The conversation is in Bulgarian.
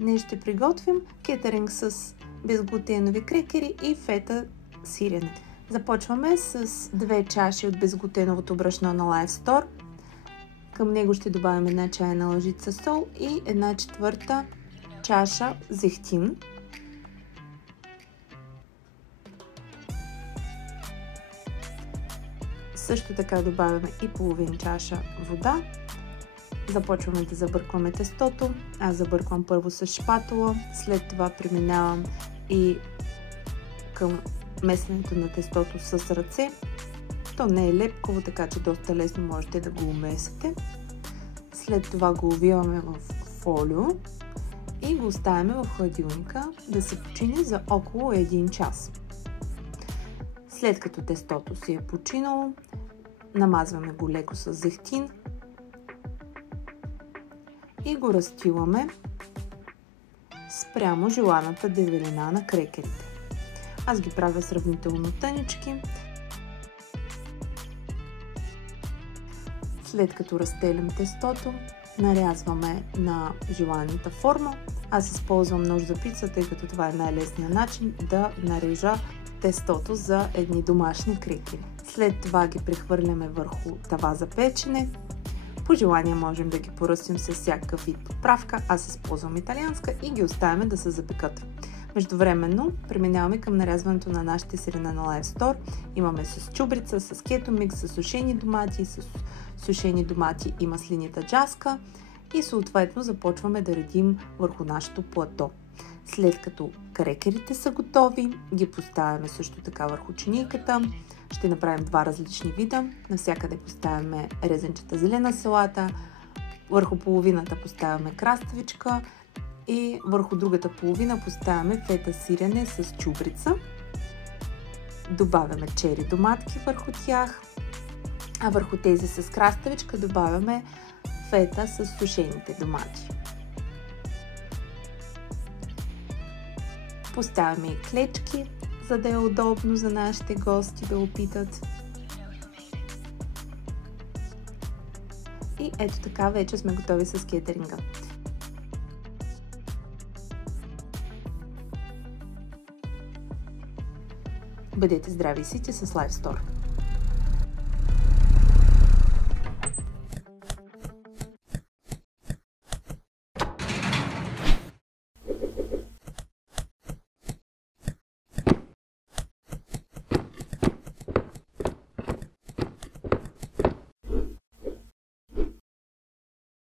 Днес ще приготвим кетеринг с безглутенови крекери и фета сирене. Започваме с 2 чаши от безглутеновото брашно на Life Store. Към него ще добавим 1 чайна лъжица сол и 1/4 чаша зехтин. Също така добавяме и половин чаша вода. Започваме да забъркваме тестото. Аз забърквам първо с шпатула, след това преминавам и към месенето на тестото с ръце. То не е лепково, така че доста лесно можете да го умесите. След това го увиваме в фолио и го оставяме в хладилника да се почине за около 1 час. След като тестото си е починало, намазваме го леко с зехтин и го разстиламе спрямо желаната дебелина на крекерите. Аз ги правя сравнително тънички. След като разстелим тестото, нарязваме на желаната форма. Аз използвам нож за пица, тъй като това е най-лесният начин да нарежа тестото за едни домашни крекери. След това ги прехвърляме върху тава за печене. По желание можем да ги поръстим с всякакъв вид подправка. Аз използвам италианска и ги оставяме да се запекат. Междувременно преминаваме към нарязването на нашите сирене на Life Store. Имаме с чубрица, с кетомикс, с сушени домати и маслинита джаска и съответно започваме да редим върху нашето плато. След като крекерите са готови, ги поставяме също така върху чинийката. Ще направим 2 различни вида. Навсякъде поставяме резенчата зелена салата, върху половината поставяме краставичка и върху другата половина поставяме фета сирене с чубрица. Добавяме чери доматки върху тях, а върху тези с краставичка добавяме фета с сушените домати. Поставяме и клечки, за да е удобно за нашите гости да опитат. И ето така вече сме готови с кетеринга. Бъдете здрави и сити с Life Store!